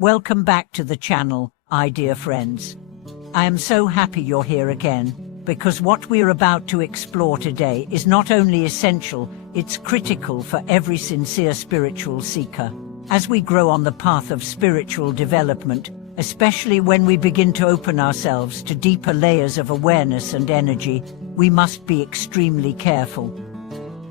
Welcome back to the channel, dear friends. I am so happy you're here again, because what we're about to explore today is not only essential, it's critical for every sincere spiritual seeker. As we grow on the path of spiritual development, especially when we begin to open ourselves to deeper layers of awareness and energy, we must be extremely careful.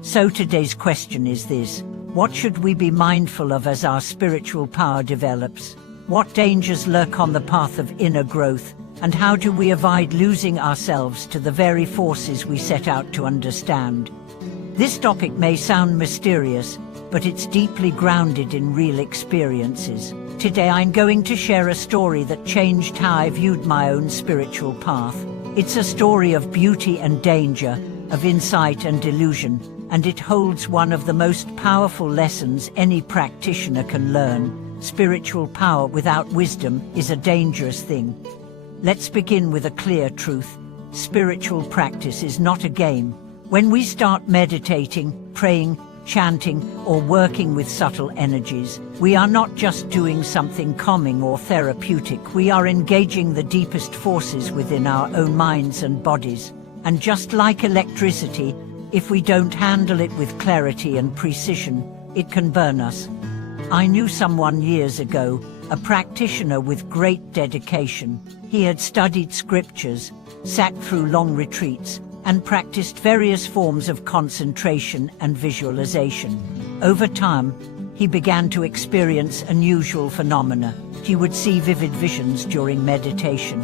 So today's question is this: what should we be mindful of as our spiritual power develops? What dangers lurk on the path of inner growth, and how do we avoid losing ourselves to the very forces we set out to understand? This topic may sound mysterious, but it's deeply grounded in real experiences. Today I'm going to share a story that changed how I viewed my own spiritual path. It's a story of beauty and danger, of insight and delusion, and it holds one of the most powerful lessons any practitioner can learn. Spiritual power without wisdom is a dangerous thing. Let's begin with a clear truth. Spiritual practice is not a game. When we start meditating, praying, chanting, or working with subtle energies, we are not just doing something calming or therapeutic. We are engaging the deepest forces within our own minds and bodies. And just like electricity, if we don't handle it with clarity and precision, it can burn us. I knew someone years ago, a practitioner with great dedication. He had studied scriptures, sat through long retreats, and practiced various forms of concentration and visualization. Over time, he began to experience unusual phenomena. He would see vivid visions during meditation.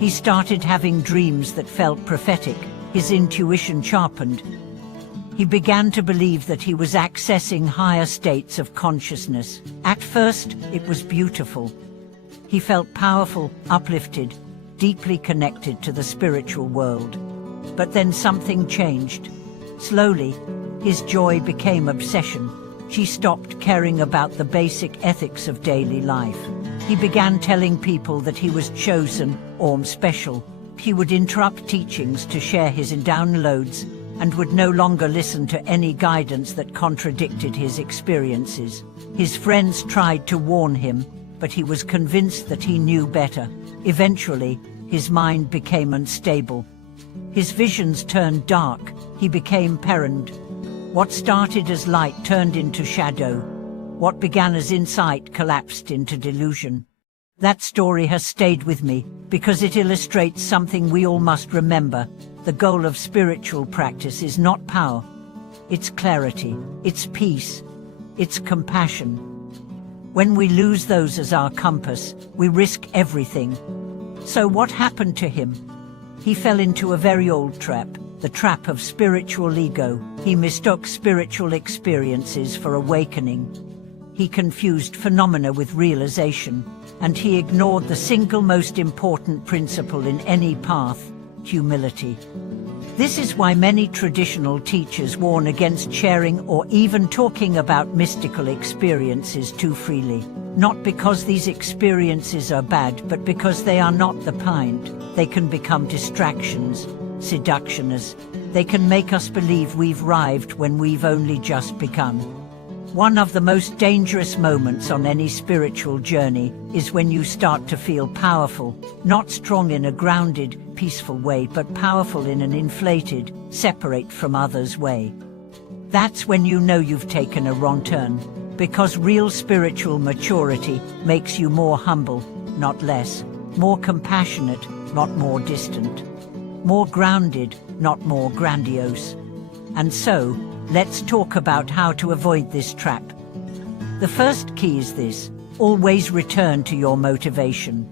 He started having dreams that felt prophetic. His intuition sharpened. He began to believe that he was accessing higher states of consciousness. At first, it was beautiful. He felt powerful, uplifted, deeply connected to the spiritual world. But then something changed. Slowly, his joy became obsession. He stopped caring about the basic ethics of daily life. He began telling people that he was chosen or special. He would interrupt teachings to share his downloads, and would no longer listen to any guidance that contradicted his experiences. His friends tried to warn him, but he was convinced that he knew better. Eventually, his mind became unstable. His visions turned dark. He became paranoid. What started as light turned into shadow. What began as insight collapsed into delusion. That story has stayed with me, because it illustrates something we all must remember. The goal of spiritual practice is not power. It's clarity, it's peace, it's compassion. When we lose those as our compass, we risk everything. So what happened to him? He fell into a very old trap, the trap of spiritual ego. He mistook spiritual experiences for awakening. He confused phenomena with realization, and he ignored the single most important principle in any path: humility. This is why many traditional teachers warn against sharing or even talking about mystical experiences too freely. Not because these experiences are bad, but because they are not the kind. They can become distractions, seductions. They can make us believe we've arrived when we've only just begun. One of the most dangerous moments on any spiritual journey is when you start to feel powerful, not strong in a grounded, peaceful way, but powerful in an inflated, separate from others way. That's when you know you've taken a wrong turn, because real spiritual maturity makes you more humble, not less, more compassionate, not more distant, more grounded, not more grandiose. And so, let's talk about how to avoid this trap. The first key is this: always return to your motivation.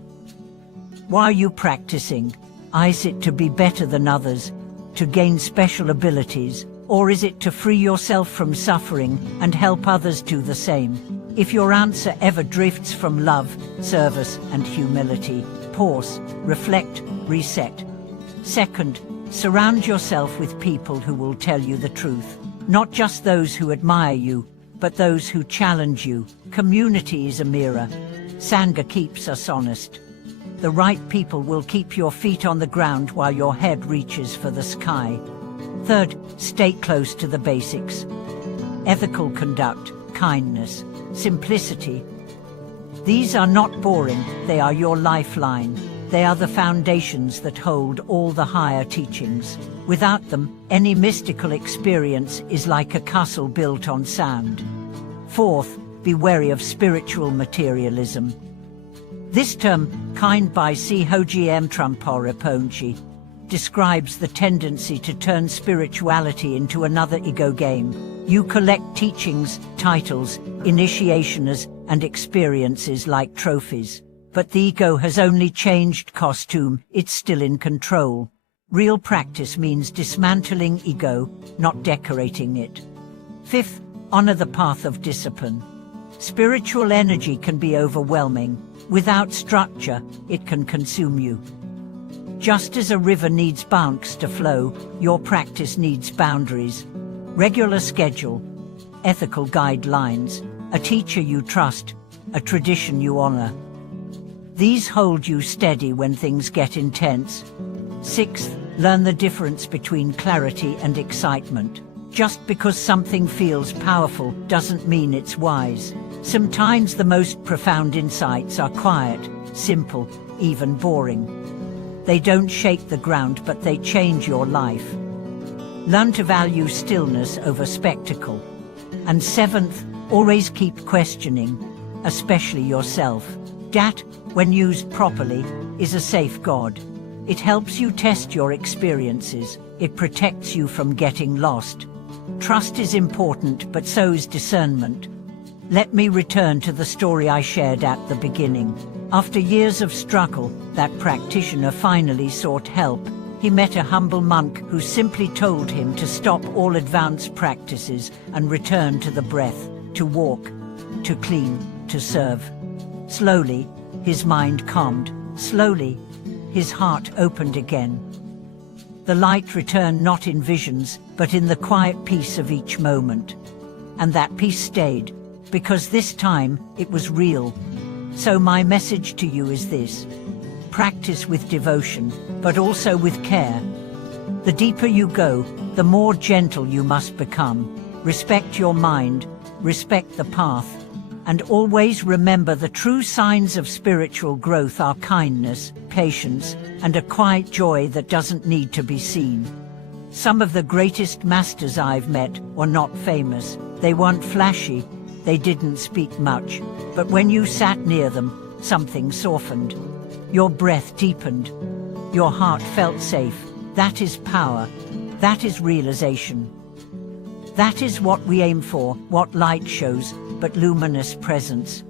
Why are you practicing? Is it to be better than others, to gain special abilities, or is it to free yourself from suffering and help others do the same? If your answer ever drifts from love, service, and humility, pause, reflect, reset. Second, surround yourself with people who will tell you the truth. Not just those who admire you, but those who challenge you. Community is a mirror. Sangha keeps us honest. The right people will keep your feet on the ground while your head reaches for the sky. Third, stay close to the basics. Ethical conduct, kindness, simplicity. These are not boring, they are your lifeline. They are the foundations that hold all the higher teachings. Without them, any mystical experience is like a castle built on sand. Fourth, be wary of spiritual materialism. This term, coined by Hoji Trungpa, describes the tendency to turn spirituality into another ego game. You collect teachings, titles, initiations, and experiences like trophies. But the ego has only changed costume, it's still in control. Real practice means dismantling ego, not decorating it. Fifth, honor the path of discipline. Spiritual energy can be overwhelming. Without structure, it can consume you. Just as a river needs banks to flow, your practice needs boundaries. Regular schedule, ethical guidelines, a teacher you trust, a tradition you honor. These hold you steady when things get intense. Sixth, learn the difference between clarity and excitement. Just because something feels powerful doesn't mean it's wise. Sometimes the most profound insights are quiet, simple, even boring. They don't shake the ground, but they change your life. Learn to value stillness over spectacle. And seventh, always keep questioning, especially yourself. Dat, when used properly, is a safeguard. It helps you test your experiences. It protects you from getting lost. Trust is important, but so is discernment. Let me return to the story I shared at the beginning. After years of struggle, that practitioner finally sought help. He met a humble monk who simply told him to stop all advanced practices and return to the breath, to walk, to clean, to serve. Slowly, his mind calmed. Slowly, his heart opened again. The light returned not in visions, but in the quiet peace of each moment. And that peace stayed, because this time it was real. So my message to you is this: practice with devotion, but also with care. The deeper you go, the more gentle you must become. Respect your mind, respect the path, and always remember the true signs of spiritual growth are kindness, patience, and a quiet joy that doesn't need to be seen. Some of the greatest masters I've met were not famous. They weren't flashy. They didn't speak much. But when you sat near them, something softened. Your breath deepened. Your heart felt safe. That is power. That is realization. That is what we aim for, what light shows, but luminous presence.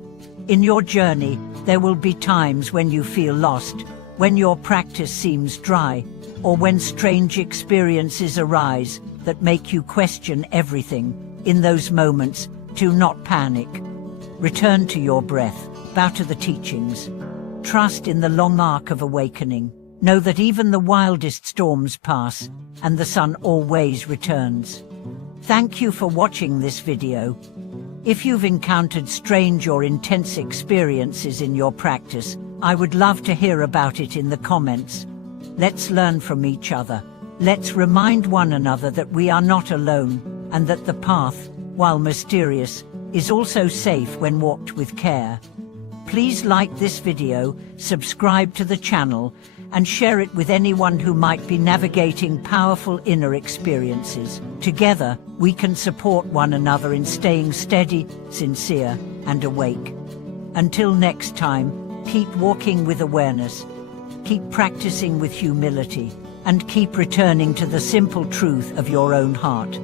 In your journey, there will be times when you feel lost, when your practice seems dry, or when strange experiences arise that make you question everything. In those moments, do not panic. Return to your breath, bow to the teachings. Trust in the long arc of awakening. Know that even the wildest storms pass, and the sun always returns. Thank you for watching this video. If you've encountered strange or intense experiences in your practice, I would love to hear about it in the comments. Let's learn from each other. Let's remind one another that we are not alone, and that the path, while mysterious, is also safe when walked with care. Please like this video, subscribe to the channel, and share it with anyone who might be navigating powerful inner experiences. Together, we can support one another in staying steady, sincere, and awake. Until next time, keep walking with awareness, keep practicing with humility, and keep returning to the simple truth of your own heart.